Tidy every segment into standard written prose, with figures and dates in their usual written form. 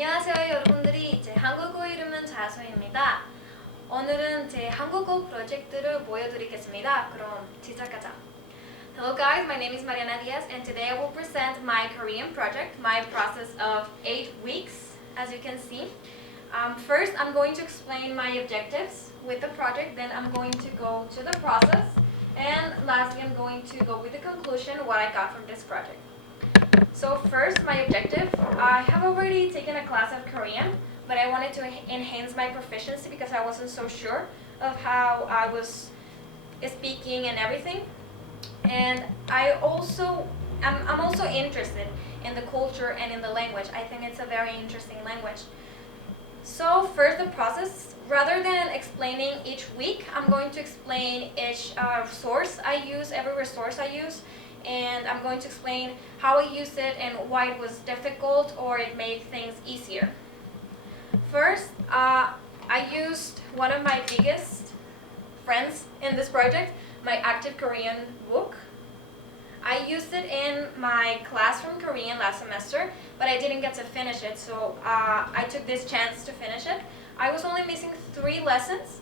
안녕하세요 여러분들이 제 한국어 이름은 자소입니다. 오늘은 제 한국어 프로젝트를 보여드리겠습니다. 그럼 시작하자. Hello guys, my name is Mariana Diaz and today I will present my Korean project, my process of 8 weeks, as you can see. First, I'm going to explain my objectives with the project, then I'm going to go to the process, and lastly I'm going to go with the conclusion, what I got from this project. So first, my objective, I have already taken a class of Korean, but I wanted to enhance my proficiency because I wasn't so sure of how I was speaking and everything. And I'm also interested in the culture and in the language. I think it's a very interesting language. So first, the process, rather than explaining each week, I'm going to explain each source I use, every resource I use, and I'm going to explain how I use it and why it was difficult or it made things easier. First, I used one of my biggest friends in this project, my Active Korean book. I used it in my class from Korean last semester, but I didn't get to finish it, so I took this chance to finish it. I was only missing 3 lessons.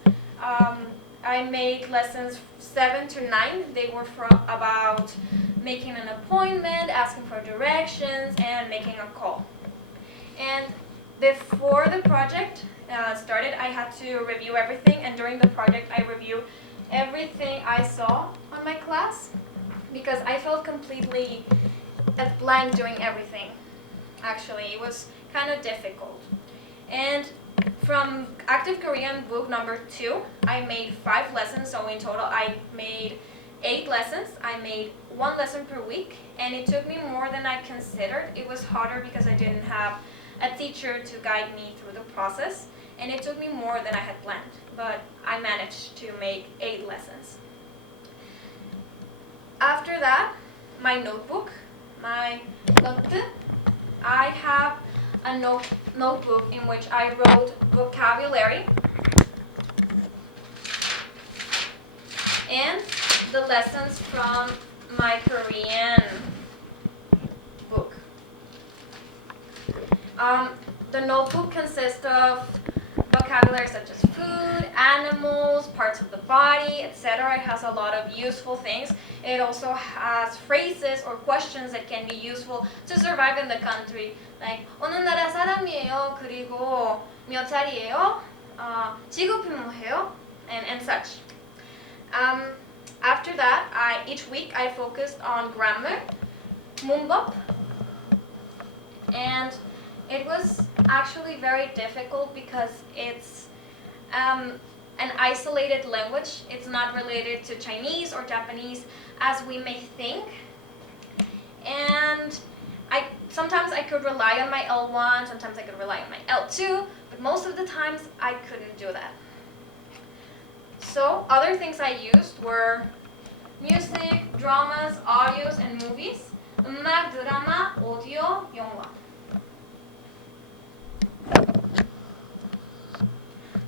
I made lessons 7 to 9. They were from about making an appointment, asking for directions, and making a call. And before the project started, I had to review everything, and during the project I reviewed everything I saw on my class because I felt completely at blank doing everything. Actually, it was kind of difficult. And from Active Korean book number 2, I made 5 lessons, so in total I made 8 lessons. I made 1 lesson per week, and it took me more than I considered. It was harder because I didn't have a teacher to guide me through the process, and it took me more than I had planned, but I managed to make 8 lessons. After that, my notebook, my note, I have a notebook in which I wrote vocabulary and the lessons from my Korean book. The notebook consists of vocabulary such as food, animals, parts of the body, etc. It has a lot of useful things. It also has phrases or questions that can be useful to survive in the country. Like, 어느 나라 사람이에요? 그리고 몇 살이에요? 직업이 뭐예요? And such. After that, each week I focused on grammar, 문법, and it was actually very difficult because it's an isolated language. It's not related to Chinese or Japanese as we may think. And sometimes I could rely on my L1, sometimes I could rely on my L2, but most of the times I couldn't do that. So other things I used were music, dramas, audios, and movies. 음악, 드라마, 오디오, 영화.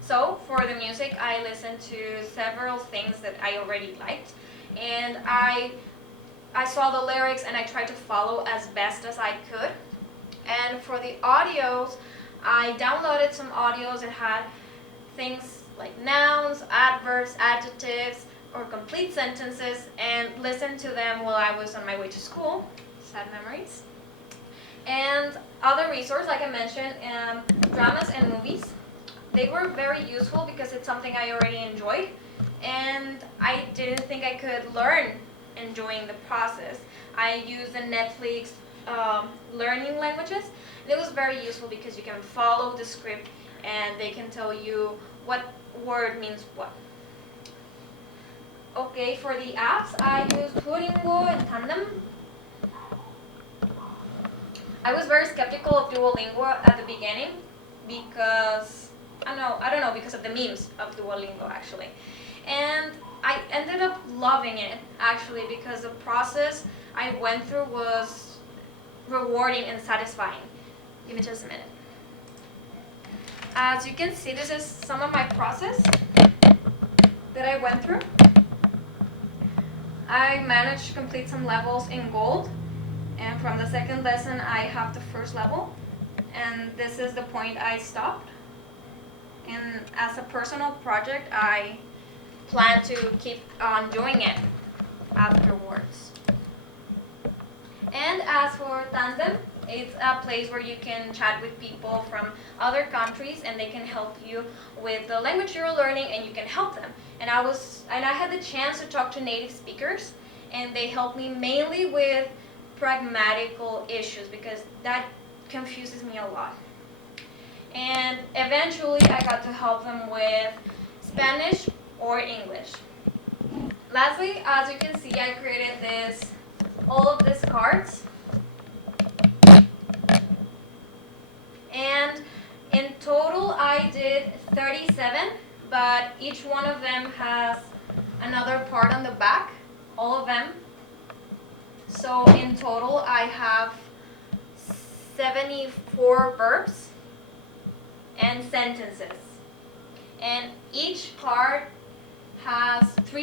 So for the music, I listened to several things that I already liked, and I saw the lyrics and I tried to follow as best as I could. And for the audios, I downloaded some audios that had things like nouns, adverbs, adjectives, or complete sentences, and listened to them while I was on my way to school. Sad memories. And other resources, like I mentioned, dramas and movies. They were very useful because it's something I already enjoyed, and I didn't think I could learn enjoying the process. I used the Netflix learning languages, and it was very useful because you can follow the script and they can tell you what word means what. Okay, for the apps, I used Duolingo and Tandem. I was very skeptical of Duolingo at the beginning because I don't know, because of the memes of Duolingo actually. And I ended up loving it actually because the process I went through was rewarding and satisfying. Give me just a minute. As you can see, this is some of my process that I went through. I managed to complete some levels in gold, and from the second lesson I have the first level, and this is the point I stopped. And as a personal project, I plan to keep on doing it afterwards. And as for Tandem, it's a place where you can chat with people from other countries and they can help you with the language you're learning and you can help them. And I had the chance to talk to native speakers and they helped me mainly with pragmatical issues because that confuses me a lot. And eventually I got to help them with Spanish or English. Lastly, as you can see, I created all of these cards. And in total I did 37, but each one of them has another part on the back, all of them. So in total I have 74 verbs and sentences. And each card has 4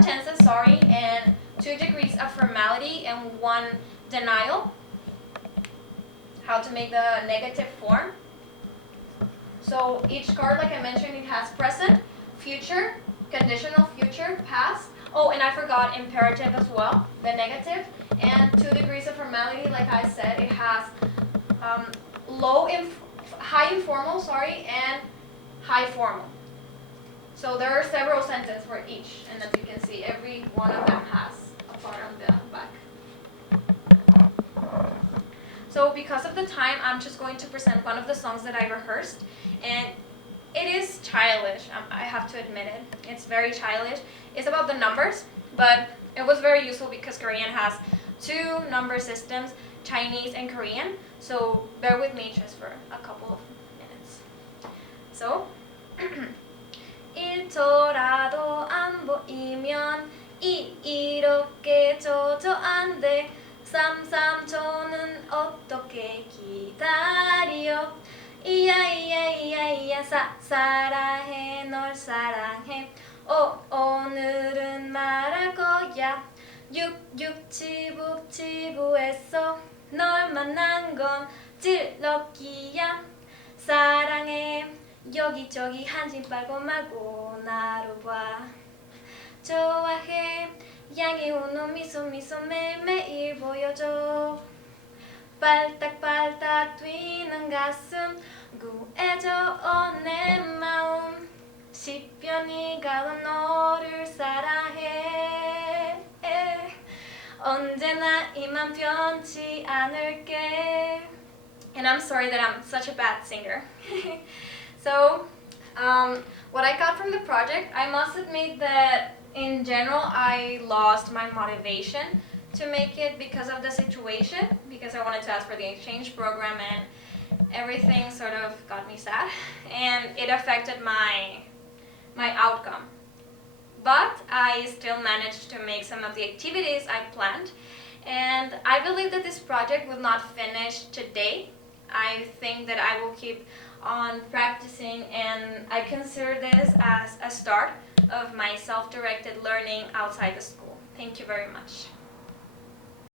tenses, and 2 degrees of formality and 1 denial. How to make the negative form. So each card, like I mentioned, it has present, future, conditional future, past. Oh, and I forgot imperative as well, the negative. And 2 degrees of formality, like I said, it has high informal, and high formal. So there are several sentences for each, and as you can see, every one of them has a part on the back. So because of the time, I'm just going to present one of the songs that I rehearsed, and it is childish, I have to admit it. It's very childish. It's about the numbers, but it was very useful because Korean has 2 number systems, Chinese and Korean, so bear with me just for a couple of minutes. So, 1초라도 안 보이면 이렇게 줘도 안 돼. 3초는 어떻게 기다려. 이야 사랑해 널 사랑해. 오늘은 말할 거야. 667부에서 널 만난 건 찔러기야. 사랑해 여기저기 한짐 빨고 말고 나로 봐. 좋아해 양이 우는 미소 매일매일 보여줘. 빨딱빨딱 뛰는 가슴 구해줘 내 마음. 시편이 가던 너를 사랑해. 언제나 이만 변치 않을게. And I'm sorry that I'm such a bad singer. So, what I got from the project, I must admit that in general I lost my motivation to make it because of the situation, because I wanted to ask for the exchange program and everything sort of got me sad and it affected my outcome. But I still managed to make some of the activities I planned, and I believe that this project will not finish today. I think that I will keep on practicing, and I consider this as a start of my self-directed learning outside the school. Thank you very much.